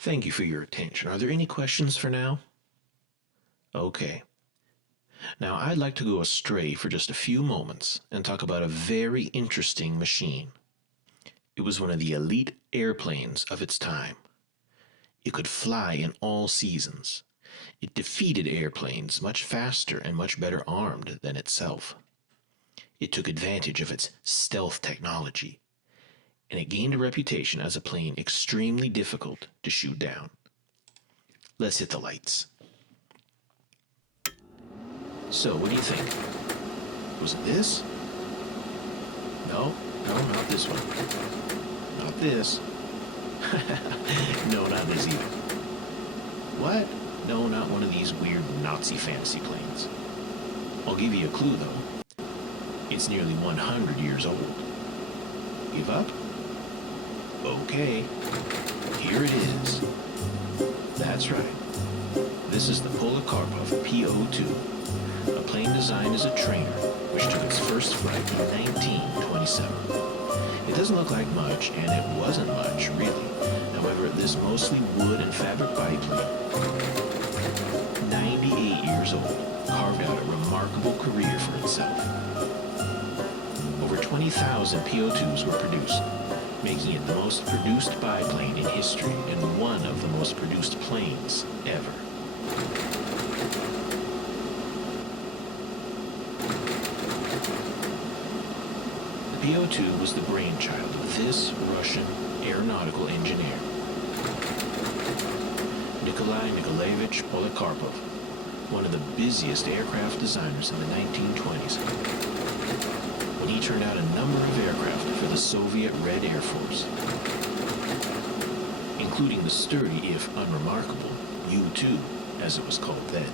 Thank you for your attention. Are there any questions for now? Okay. Now I'd like to go astray for just a few moments and talk about a very interesting machine. It was one of the elite airplanes of its time. It could fly in all seasons. It defeated airplanes much faster and much better armed than itself. It took advantage of its stealth technology, and it gained a reputation as a plane extremely difficult to shoot down. Let's hit the lights. So, what do you think? Was it this? No, not this one. Not this. No, not this either. What? No, not one of these weird Nazi fantasy planes. I'll give you a clue, though. It's nearly 100 years old. Give up? Okay. Here it is. That's right. This is the Polikarpov Po-2, a plane designed as a trainer, which took its first flight in 1927. It doesn't look like much, and it wasn't much, really. However, this mostly wood and fabric biplane, 98 years old, carved out a remarkable career for itself. Over 20,000 Po-2s were produced, making it the most produced biplane in history and one of the most produced planes ever. The Po-2 was the brainchild of this Russian aeronautical engineer, Nikolai Nikolaevich Polikarpov, one of the busiest aircraft designers in the 1920s, when he turned out a number of aircraft for the Soviet Red Air Force, including the sturdy, if unremarkable, U-2, as it was called then,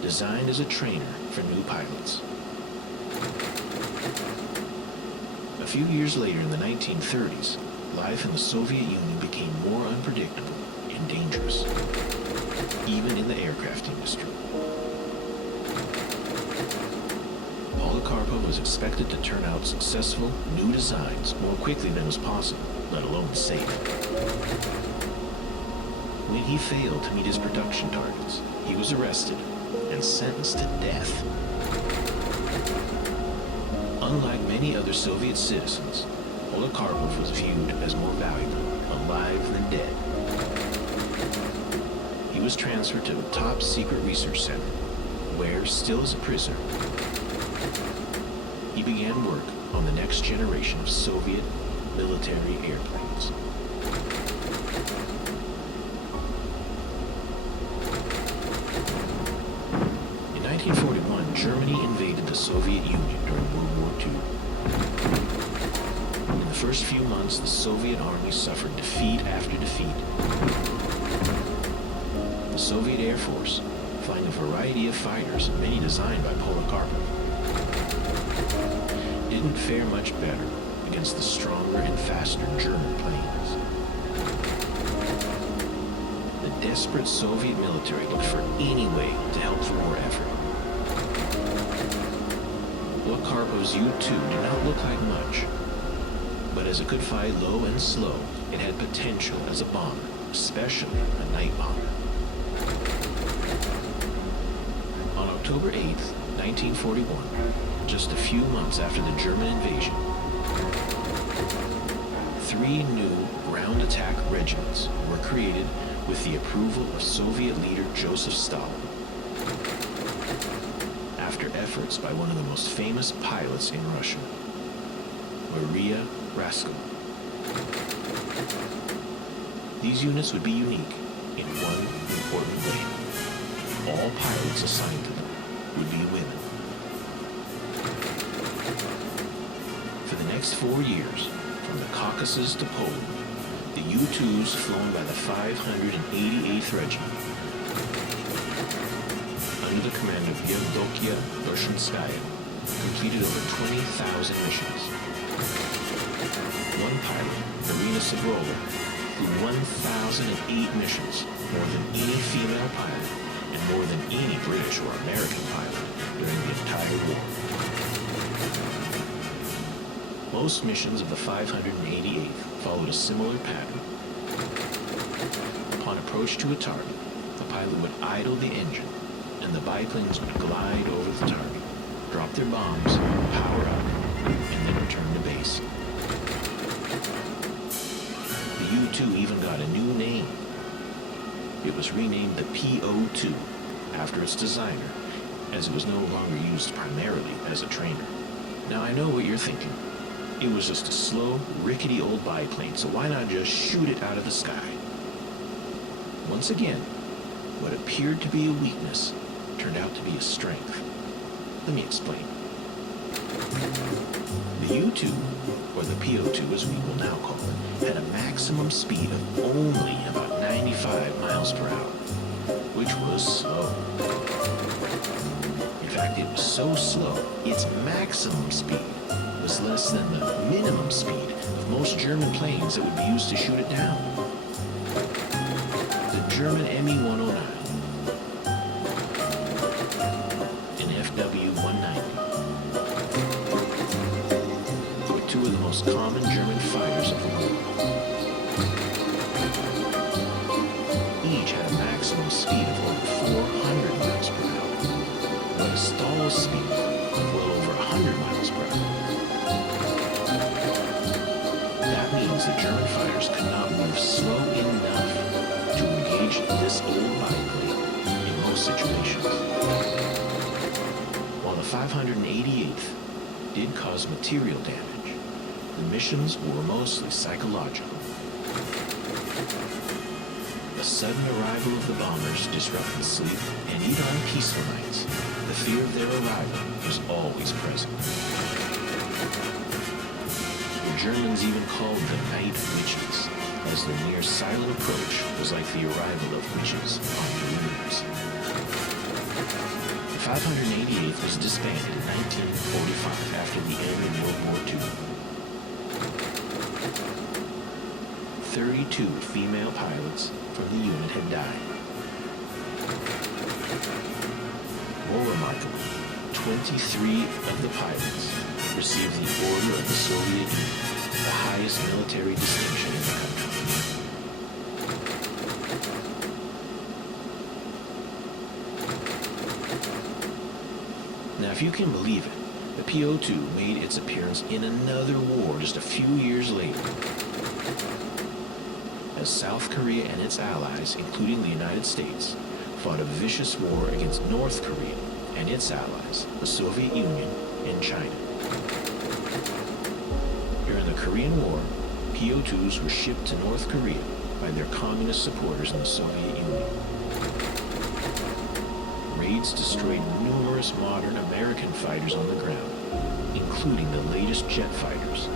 designed as a trainer for new pilots. A few years later, in the 1930s, life in the Soviet Union became more unpredictable and dangerous, even in the aircraft industry. Polikarpov was expected to turn out successful new designs more quickly than was possible, let alone safe. When he failed to meet his production targets, he was arrested and sentenced to death. Unlike many other Soviet citizens, Polikarpov was viewed as more valuable alive than dead. He was transferred to a top-secret research center, where, still as a prisoner, he began work on the next generation of Soviet military airplanes. In 1941, Germany invaded the Soviet Union during World War II. In the first few months, the Soviet army suffered defeat after defeat. The Soviet Air Force, flying a variety of fighters, many designed by Polikarpov, didn't fare much better against the stronger and faster German planes. The desperate Soviet military looked for any way to help the war effort. Polikarpov's U-2 did not look like much, but as it could fly low and slow, it had potential as a bomber, especially a night bomber. On October 8, 1941, just a few months after the German invasion, 3 new ground attack regiments were created with the approval of Soviet leader Joseph Stalin, after efforts by one of the most famous pilots in Russia, Maria Raskova. These units would be unique in one important way. All pilots assigned to them would be women. For the next 4 years, from the Caucasus to Poland, the U-2s flown by the 588th Regiment, under the command of Yevdokia Dorshinskaya, completed over 20,000 missions. One pilot, Irina Sabrova, flew 1,008 missions, more than any female pilot, and more than any British or American pilot during the entire war. Most missions of the 588th followed a similar pattern. Upon approach to a target, the pilot would idle the engine, and the biplanes would glide over the target, drop their bombs, power up, and then return to base. The U-2 even got a new name. It was renamed the Po-2 after its designer, as it was no longer used primarily as a trainer. Now I know what you're thinking. It was just a slow, rickety old biplane, so why not just shoot it out of the sky? Once again, what appeared to be a weakness turned out to be a strength. Let me explain. The U-2, or the Po-2 as we will now call it, had a maximum speed of only about 95 miles per hour, which was slow. In fact, it was so slow, its maximum speed was less than the minimum speed of most German planes that would be used to shoot it down. The German Me-109 and FW-190 were two of the most common German fighters of the war. Each had a maximum speed of over 400 miles per hour, but a stall speed of well over 100 miles per hour. That means that German fighters could not move slow enough to engage this old biplane in most situations. While the 588th did cause material damage, the missions were mostly psychological. The sudden arrival of the bombers disrupted sleep, and even on peaceful nights, the fear of their arrival was always present. The Germans even called them night witches, as their near silent approach was like the arrival of witches on New Year's. The 588th was disbanded in 1945 after the end of World War II. 32 female pilots from the unit had died. More remarkably, 23 of the pilots received the Order of the Soviet Union, the highest military distinction in the country. Now, if you can believe it, the Po-2 made its appearance in another war just a few years later, as South Korea and its allies, including the United States, fought a vicious war against North Korea and its allies, the Soviet Union and China. During the Korean War, Po-2s were shipped to North Korea by their communist supporters in the Soviet Union. Raids destroyed numerous modern American fighters on the ground, including the latest jet fighters.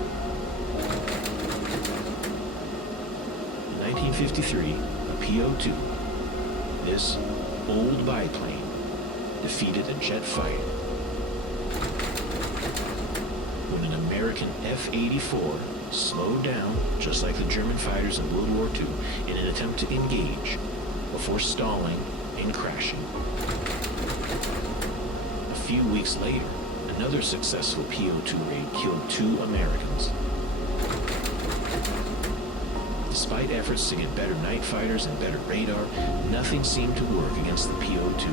In 1953, a Po-2, this old biplane, defeated a jet fighter when an American F-84 slowed down, just like the German fighters in World War II, in an attempt to engage before stalling and crashing. A few weeks later, another successful Po-2 raid killed 2 Americans. Despite efforts to get better night fighters and better radar, nothing seemed to work against the Po-2.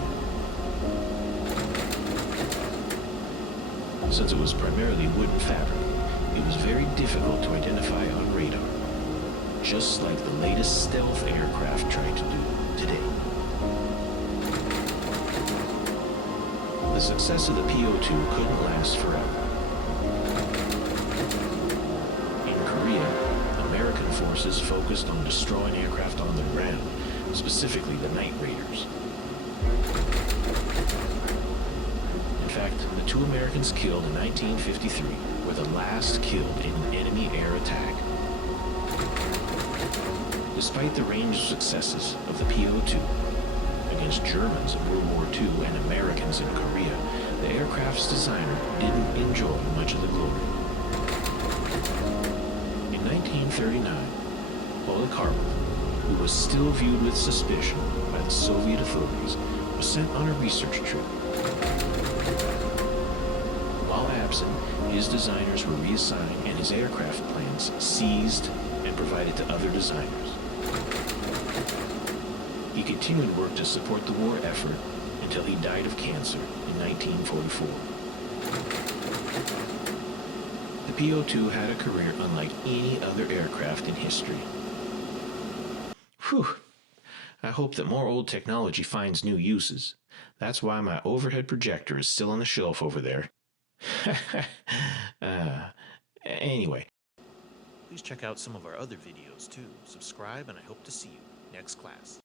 Since it was primarily wooden fabric, it was very difficult to identify on radar, just like the latest stealth aircraft try to do today. The success of the Po-2 couldn't last forever. In Korea, American forces focused on destroying aircraft on the ground, specifically the night raiders. In fact, the 2 Americans killed in 1953 were the last killed in an enemy air attack. Despite the range of successes of the Po-2 against Germans in World War II and Americans in Korea, the aircraft's designer didn't enjoy much of the glory. In 1939, Polikarpov, who was still viewed with suspicion by the Soviet authorities, was sent on a research trip. While absent, his designers were reassigned and his aircraft plans seized and provided to other designers. He continued work to support the war effort until he died of cancer in 1944. The Po-2 had a career unlike any other aircraft in history. Whew! I hope that more old technology finds new uses. That's why my overhead projector is still on the shelf over there. Anyway, please check out some of our other videos too. Subscribe, and I hope to see you next class.